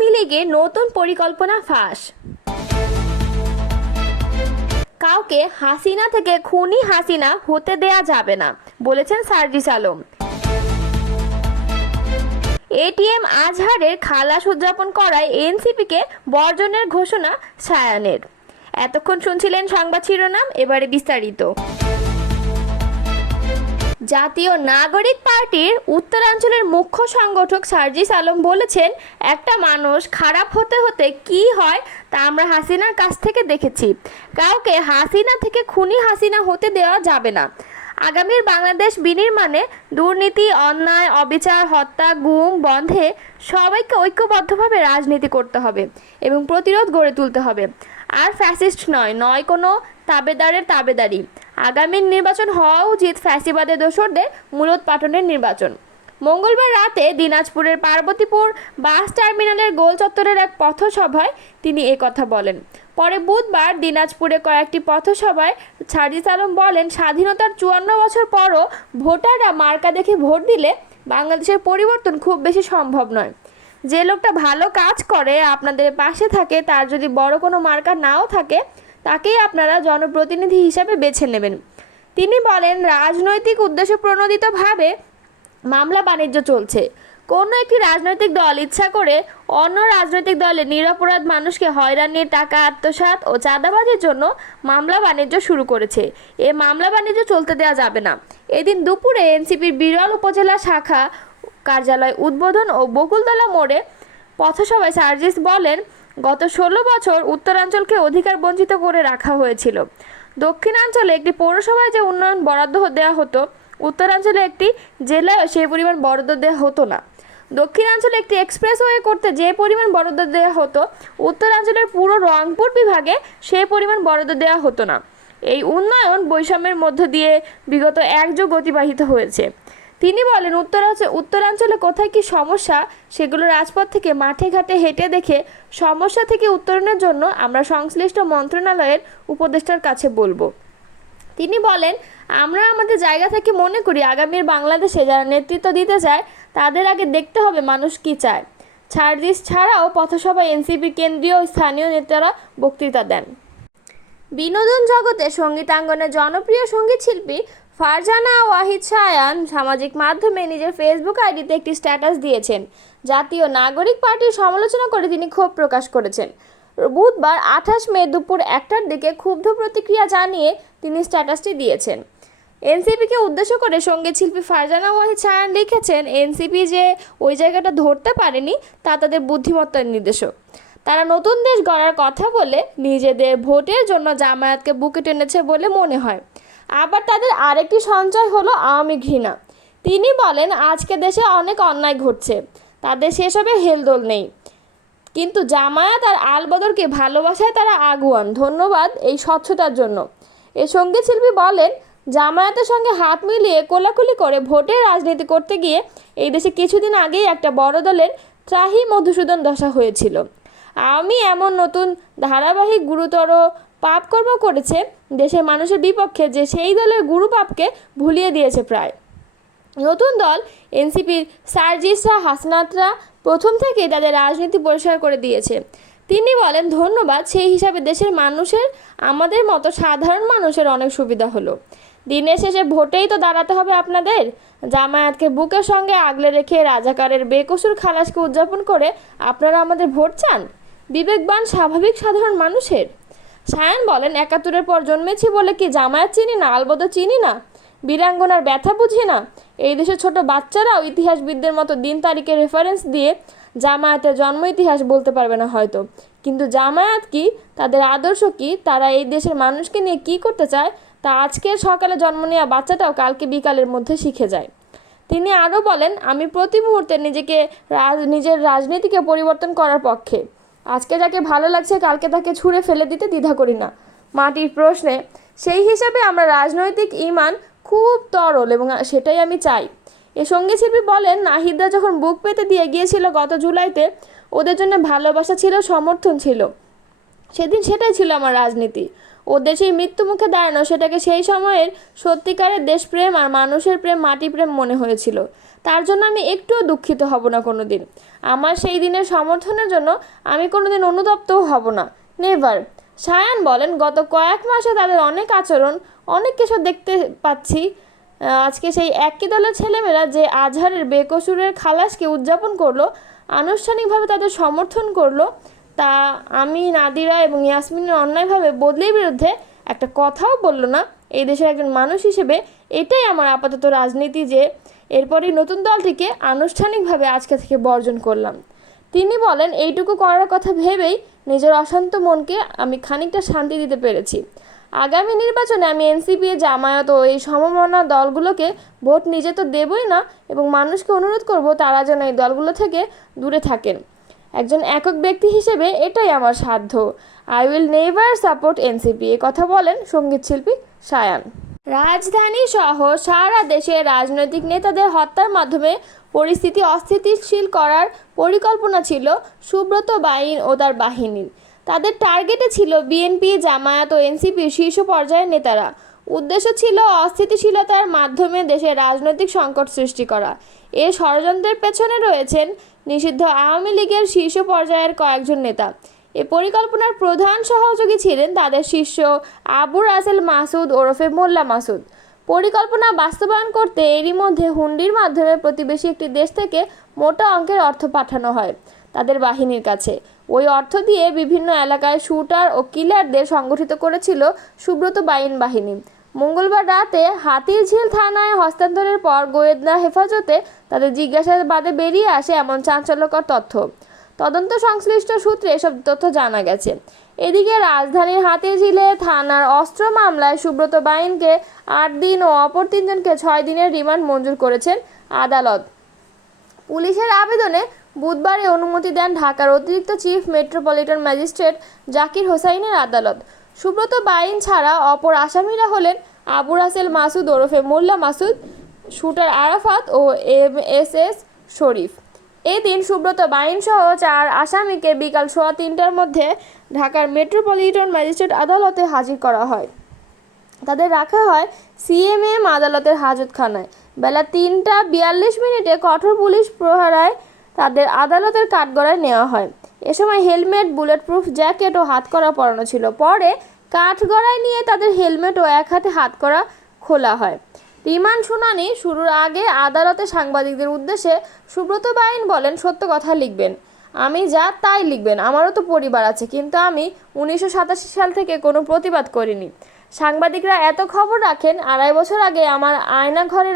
আওয়ামী লীগের নতুন পরিকল্পনা ফাঁস। কাউকে হাসিনা থেকে খুনি হাসিনা হতে দেয়া যাবে না বলেছেন সার্জিস আলম। এটিএম আজহারের খালাস উদযাপন করায় এনসিপিকে বর্জনের ঘোষণা সায়ানের। এতক্ষণ শুনছিলেন সংবাদ শিরোনাম, এবারে বিস্তারিত। জাতীয় নাগরিক পার্টির উত্তরাঞ্চলের মুখ্য সংগঠক সার্জিস আলম বলেছেন, একটা মানুষ খারাপ হতে হতে কি হয় তা আমরা হাসিনার কাছ থেকে দেখেছি। কাউকে হাসিনা থেকে খুনি হাসিনা হতে দেওয়া যাবে না। আগামীর বাংলাদেশ বিনির্মাণে দুর্নীতি, অন্যায়, অবিচার, হত্যা, গুম বন্ধে সবাইকে ঐক্যবদ্ধভাবে রাজনীতি করতে হবে এবং প্রতিরোধ গড়ে তুলতে হবে। আর ফ্যাসিস্ট নয় কোনো তাবেদারের তাবেদারি। আগামীর নির্বাচন হওয়া উচিত ফ্যাসিবাদের দোসরদের মূলোৎপাটনের নির্বাচন। মঙ্গলবার রাতে দিনাজপুরের পার্বতীপুর বাস টার্মিনালের গোল চত্বরের এক পথসভায় তিনি কথা বলেন। পরে বুধবার দিনাজপুরে কয়েকটি পথসভায় সার্জিস আলম বলেন, স্বাধীনতার 54 বছর পরও ভোটাররা মার্কা দেখে ভোট দিলে বাংলাদেশের পরিবর্তন খুব বেশি সম্ভব নয়। যে লোকটা ভালো কাজ করে, আপনাদের পাশে থাকে, তার যদি বড় কোনো মার্কা নাও থাকে, তাকেই আপনারা জনপ্রতিনিধি হিসাবে বেছে নেবেন। তিনি বলেন, রাজনৈতিক উদ্দেশ্য প্রণোদিতভাবে মামলা বাণিজ্য চলছে। কোনো একটি রাজনৈতিক দল ইচ্ছা করে অন্য রাজনৈতিক দলের নিরপরাধ মানুষকে হয়রানি, টাকা আত্মসাৎ ও চাঁদাবাজির জন্য মামলা বাণিজ্য শুরু করেছে। এ মামলা বাণিজ্য চলতে দেওয়া যাবে না। এদিন দুপুরে এনসিপির বিরল উপজেলা শাখা কার্যালয় উদ্বোধন ও বকুলতলা মোড়ে পথসভায় সার্জিস বলেন, গত 16 বছর উত্তরাঞ্চলকে অধিকার বঞ্চিত করে রাখা হয়েছিল। দক্ষিণাঞ্চলে একটি পৌরসভায় যে উন্নয়ন বরাদ্দ দেওয়া হতো, উত্তরাঞ্চলে একটি জেলায় সেই পরিমাণ বরাদ্দ দেওয়া হতো না। দক্ষিণাঞ্চলে একটি এক্সপ্রেসওয়ে করতে যে পরিমাণ বরাদ্দ দেওয়া হতো, উত্তরাঞ্চলের পুরো রংপুর বিভাগে সেই পরিমাণ বরাদ্দ দেওয়া হতো না। এই উন্নয়ন বৈষম্যের মধ্য দিয়ে বিগত এক যুগ অতিবাহিত হয়েছে। তিনি বলেন, উত্তরাঞ্চলে কোথায় কি সমস্যা সেগুলো রাজপথ থেকে মাঠে ঘাটে হেঁটে দেখে সমস্যা থেকে উত্তরণের জন্য আমরা সংশ্লিষ্ট মন্ত্রণালয়ের উপদেষ্টার কাছে বলবো। তিনি বলেন, আমরা আমাদের জায়গা থেকে মনে করি আগামীর বাংলাদেশে যারা নেতৃত্ব দিতে চায় তাদের আগে দেখতে হবে মানুষ কি চায়। সার্জিস ছাড়াও পথসভায় এনসিপির কেন্দ্রীয় ও স্থানীয় নেতারা বক্তৃতা দেন। বিনোদন জগতে সঙ্গীতাঙ্গনে জনপ্রিয় সঙ্গীত শিল্পী ফারজানা ওয়াহিদ শায়ান সামাজিক মাধ্যমে নিজের ফেসবুক আইডিতে একটি স্ট্যাটাস দিয়েছেন। জাতীয় নাগরিক পার্টির সমালোচনা করে তিনি ক্ষোভ প্রকাশ করেছেন। বুধবার 28 মে দুপুর 1টার দিকে ক্ষুব্ধ প্রতিক্রিয়া জানিয়ে তিনি স্ট্যাটাসটি দিয়েছেন। এনসিপিকে উদ্দেশ্য করে সঙ্গীত শিল্পী ফারজানা ওয়াহিদ শায়ান লিখেছেন, এনসিপি যে ওই জায়গাটা ধরতে পারেনি তা তাদের বুদ্ধিমত্তার নির্দেশক। তারা নতুন দেশ গড়ার কথা বলে নিজেদের ভোটের জন্য জামায়াতকে বুকে টেনেছে বলে মনে হয়। আবার তাদের আরেকটি সঞ্চয় হলো আওয়ামী ঘৃণা। তিনি বলেন, আজকে দেশে অনেক অন্যায় ঘটছে, তাদের সেসবে হেলদোল নেই, কিন্তু জামায়াত আর আলবদরকে ভালোবাসায় তারা আগুয়ান। ধন্যবাদ এই স্বচ্ছতার জন্য। এই সঙ্গীত শিল্পী বলেন, জামায়াতের সঙ্গে হাত মিলিয়ে কোলাকুলি করে ভোটের রাজনীতি করতে গিয়ে এই দেশে কিছুদিন আগেই একটা বড় দলের ত্রাহি মধুসূদন দশা হয়েছিল। আওয়ামী এমন নতুন ধারাবাহিক গুরুতর পাপকর্ম করেছে দেশের মানুষের বিপক্ষে যে সেই দলের গুরু পাপকে ভুলিয়ে দিয়েছে প্রায়। নতুন দল এনসিপির সার্জিসরা, হাসনাতরা প্রথম থেকেই তাদের রাজনীতি পরিষ্কার করে দিয়েছে। তিনি বলেন, ধন্যবাদ, সেই হিসাবে দেশের মানুষের, আমাদের মতো সাধারণ মানুষের অনেক সুবিধা হলো। দিনের শেষে ভোটেই তো দাঁড়াতে হবে আপনাদের। জামায়াতকে বুকের সঙ্গে আগলে রেখে রাজাকারের বেকসুর খালাসকে উদযাপন করে আপনারা আমাদের ভোট চান? বিবেকবান স্বাভাবিক সাধারণ মানুষের। শায়ান বলেন, 71-এর পর জন্মেছি বলে কি জামায়াত চিনি না, আলবদর চিনি না, বীরাঙ্গনার ব্যথা বুঝি না? এই দেশের ছোট বাচ্চারাও ইতিহাসবিদদের মতো দিন তারিখের রেফারেন্স দিয়ে জামায়াতের জন্ম ইতিহাস বলতে পারবে না হয়তো, কিন্তু জামায়াত কি, তাদের আদর্শ কি, তারা এই দেশের মানুষকে নিয়ে কি করতে চায় তা আজকের সকালে জন্ম নেওয়া বাচ্চাটাও কালকে বিকালের মধ্যে শিখে যায়। তিনি আরও বলেন, আমি প্রতি মুহূর্তে নিজের রাজনীতিকে পরিবর্তন করার পক্ষে। আজকে যাকে ভালো লাগছে কালকে তাকে ছুঁড়ে ফেলে দিতে দ্বিধা করি না মাটির প্রশ্নে। সেই হিসাবে আমরা রাজনৈতিক ঈমান খুব তরল এবং সেটাই আমি চাই। এ সঙ্গীত শিল্পী বলেন, নাহিদরা যখন বুক পেতে দিয়ে গিয়েছিল গত জুলাইতে, ওদের জন্য ভালোবাসা ছিল, সমর্থন ছিল, সেদিন সেটাই ছিল আমার রাজনীতি। ওদের সেই মৃত্যু মুখে দাঁড়ানো সেটাকে সেই সময়ের সত্যিকারের দেশপ্রেম আর মানুষের প্রেম, মাটিপ্রেম মনে হয়েছিল। তার জন্য আমি একটুও দুঃখিত হব না কোনো দিন। আমার সেই দিনের সমর্থনের জন্য আমি কোনো দিন অনুতপ্তও হব না, নেভার। সায়ান বলেন, গত কয়েক মাসে তাদের অনেক আচরণ, অনেক কিছু দেখতে পাচ্ছি। আজকে সেই একই দলের ছেলেমেয়েরা যে আজহারের বেকসুরের খালাসকে উদযাপন করলো, আনুষ্ঠানিকভাবে তাদের সমর্থন করলো, তা আমি, নাদিরা এবং ইয়াসমিনের অন্যায়ভাবে বদলির বিরুদ্ধে একটা কথাও বলল না। এই দেশের একজন মানুষ হিসেবে এটাই আমার আপাতত রাজনীতি যে এরপরই নতুন দলটিকে আনুষ্ঠানিকভাবে আজকে থেকে বর্জন করলাম। তিনি বলেন, এইটুকু করার কথা ভেবেই নিজের অশান্ত মনকে আমি খানিকটা শান্তি দিতে পেরেছি। আগামী নির্বাচনে আমি এনসিপি, জামায়াত ও এই সমমনা দলগুলোকে ভোট নিজে তো দেবই না, এবং মানুষকে অনুরোধ করব তারা যেন এই দলগুলো থেকে দূরে থাকেন। একজন একক ব্যক্তি হিসেবে এটাই আমার সাধ্য। I will never support NCP, এ কথা বলেন সঙ্গীতশিল্পী সায়ান। রাজধানী সহ সারা দেশে রাজনৈতিক নেতাদের হত্যার মাধ্যমে পরিস্থিতি অস্থিতিশীল করার পরিকল্পনা ছিল সুব্রত বাইন ও তার বাহিনীর। তাদের টার্গেটে ছিল বিএনপি, জামায়াত ও এনসিপির শীর্ষ পর্যায়ের নেতারা। উদ্দেশ্য ছিল অস্থিতিশীলতার মাধ্যমে দেশে রাজনৈতিক সংকট সৃষ্টি করা। এ ষড়যন্ত্রের পেছনে রয়েছেন নিষিদ্ধ আওয়ামী লীগের শীর্ষ পর্যায়ের কয়েকজন নেতা। এ পরিকল্পনার প্রধান সহযোগী ছিলেন তাদের শিষ্য আবু রাসেল মাসুদ ওরফে মোল্লা মাসুদ। পরিকল্পনা বাস্তবায়ন করতে এরই মধ্যে হুন্ডির মাধ্যমে প্রতিবেশী একটি দেশ থেকে মোটা অঙ্কের অর্থ পাঠানো হয় তাদের বাহিনীর কাছে। ওই অর্থ দিয়ে বিভিন্ন এলাকায় শুটার ও কিলারদের সংগঠিত করেছিল সুব্রত বাইন বাহিনী। মঙ্গলবার রাতে হাতিরঝিল থানায় হস্তান্তরের পর গোয়েন্দা হেফাজতে তাদের জিজ্ঞাসাবাদে বেরিয়ে আসে এমন চাঞ্চল্যকর তথ্য। তদন্ত সংশ্লিষ্ট সূত্রে এসব তথ্য জানা গেছে। এদিকে রাজধানীর হাতিরঝিলে থানার অস্ত্র মামলায় সুব্রত বাইনকে 8 দিন ও অপর 3 জনকে 6 দিনের রিমান্ড মঞ্জুর করেছেন আদালত। পুলিশের আবেদনে বুধবার অনুমতি দেন ঢাকার অতিরিক্ত চিফ মেট্রোপলিটন ম্যাজিস্ট্রেট জাকির হোসাইনের আদালত। সুব্রত বাইন ছাড়া অপর আসামিরা হলেন আবু রাসেল মাসুদ ওরফে মোল্লা মাসুদ, শুটার আরাফাত ও MSS শরীফ। এদিন সুব্রত বাইন সহ 4 আসামিকে বিকাল 3:15টার মধ্যে ঢাকার মেট্রোপলিটন ম্যাজিস্ট্রেট আদালতে হাজির করা হয়। তাদের রাখা হয় CMM আদালতের হাজতখানায়। বেলা 3টা 42 কঠোর পুলিশ প্রহরায় তাদের আদালতের কাঠগড়ায় নেওয়া হয়। এ সময় হেলমেট, বুলেট প্রুফ জ্যাকেট ও হাতকড়া পরানো ছিল। পরে কাঠগড়ায় নিয়ে তাদের হেলমেট ও এক হাতে হাতকড়া খোলা হয়। রিমান্ড শুনানি শুরুর আগে আদালতে সাংবাদিকদের উদ্দেশ্যে সুব্রত বাইন বলেন, সত্য কথা লিখবেন, আমি যা তাই লিখবেন, আমারও তো পরিবার আছে, কিন্তু আমি 1987 সাল থেকে কোনো প্রতিবাদ করিনি। সাংবাদিকরা এত খবর রাখেন, 2.5 বছর আগে আমার আয়না ঘরে